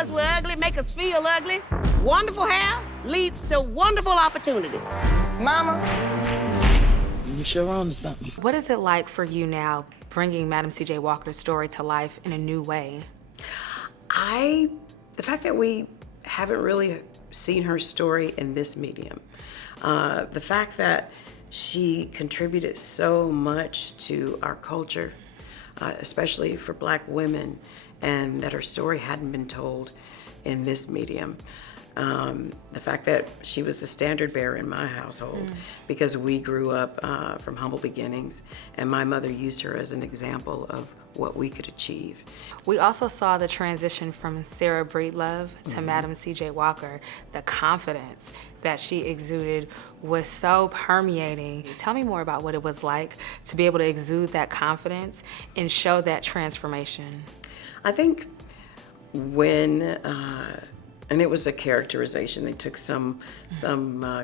us we're ugly, make us feel ugly. Wonderful hair leads to wonderful opportunities. Mama. You sure on to something. What is it like for you now, bringing Madam C.J. Walker's story to life in a new way? The fact that we haven't really seen her story in this medium, the fact that she contributed so much to our culture, especially for Black women, and that her story hadn't been told in this medium. The fact that she was the standard bearer in my household because we grew up from humble beginnings, and my mother used her as an example of what we could achieve. We also saw the transition from Sarah Breedlove to Madam C.J. Walker. The confidence that she exuded was so permeating. Tell me more about what it was like to be able to exude that confidence and show that transformation. I think when, and it was a characterization, they took some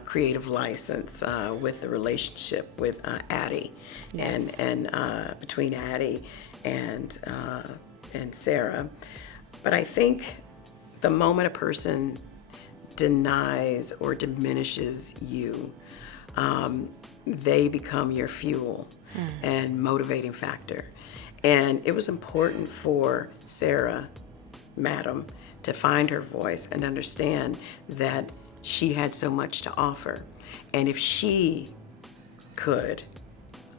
creative license with the relationship with Addie, Yes. and between Addie and Sarah. But I think the moment a person denies or diminishes you, they become your fuel and motivating factor. And it was important for Sarah, Madam, to find her voice and understand that she had so much to offer. And if she could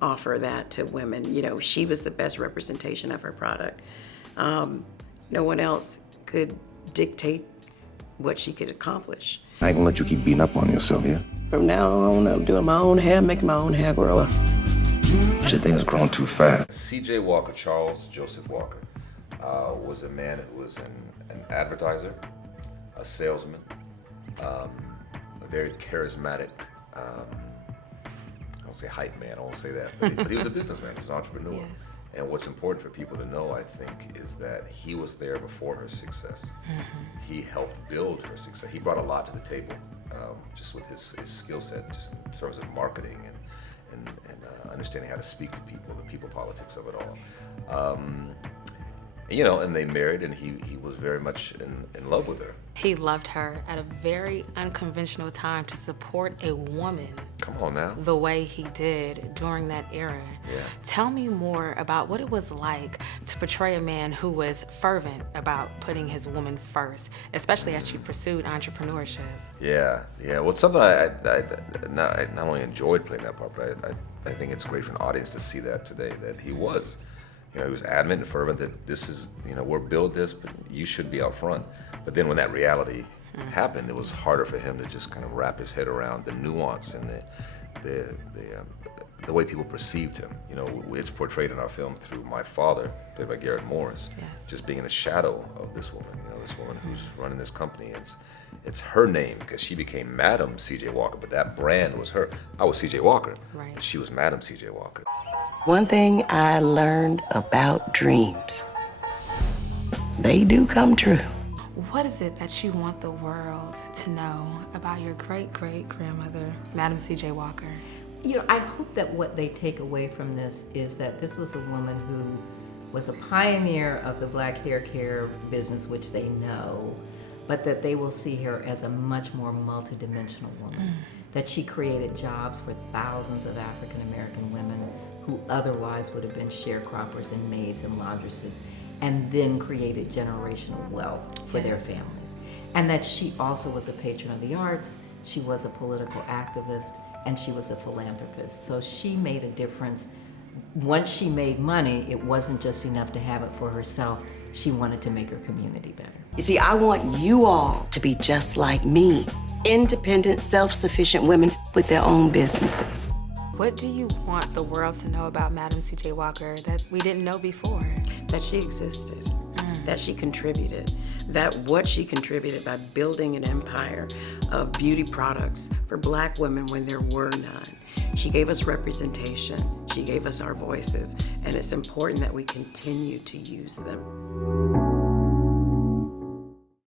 offer that to women, you know, she was the best representation of her product. No one else could dictate what she could accomplish. I ain't gonna let you keep beating up on yourself, yeah? From now on, I'm doing my own hair, making my own hair grow up. Shit, things grown too fast. C.J. Walker, Charles Joseph Walker, was a man who was an advertiser, a salesman, a very charismatic, I won't say hype man, I won't say that, but he was a businessman, he was an entrepreneur. Yes. And what's important for people to know, I think, is that he was there before her success. He helped build her success. He brought a lot to the table, just with his skill set, just in terms of marketing and understanding how to speak to people, the people politics of it all. You know, and they married, and he was very much in love with her. He loved her at a very unconventional time to support a woman. Come on now. The way he did during that era. Yeah. Tell me more about what it was like to portray a man who was fervent about putting his woman first, especially as she pursued entrepreneurship. Yeah. Well, it's something I not only enjoyed playing that part, but I think it's great for an audience to see that today, that he was. You know, he was adamant and fervent that this is, you know, we'll build this, but you should be out front. But then when that reality happened, it was harder for him to just kind of wrap his head around the nuance and the way people perceived him. You know, it's portrayed in our film through my father, played by Garrett Morris, just being in the shadow of this woman. You know, this woman who's running this company. It's her name because she became Madam C.J. Walker, but that brand was her. I was C.J. Walker, but she was Madam C.J. Walker. One thing I learned about dreams, they do come true. What is it that you want the world to know about your great-great-grandmother, Madam C.J. Walker? You know, I hope that what they take away from this is that this was a woman who was a pioneer of the Black hair care business, which they know, but that they will see her as a much more multidimensional woman. That she created jobs for thousands of African American women who otherwise would have been sharecroppers and maids and laundresses, and then created generational wealth for their families. And that she also was a patron of the arts, she was a political activist, and she was a philanthropist. So she made a difference. Once she made money, it wasn't just enough to have it for herself. She wanted to make her community better. You see, I want you all to be just like me. Independent, self-sufficient women with their own businesses. What do you want the world to know about Madam C.J. Walker that we didn't know before? That she existed, that she contributed, that what she contributed by building an empire of beauty products for Black women when there were none. She gave us representation, she gave us our voices, and it's important that we continue to use them.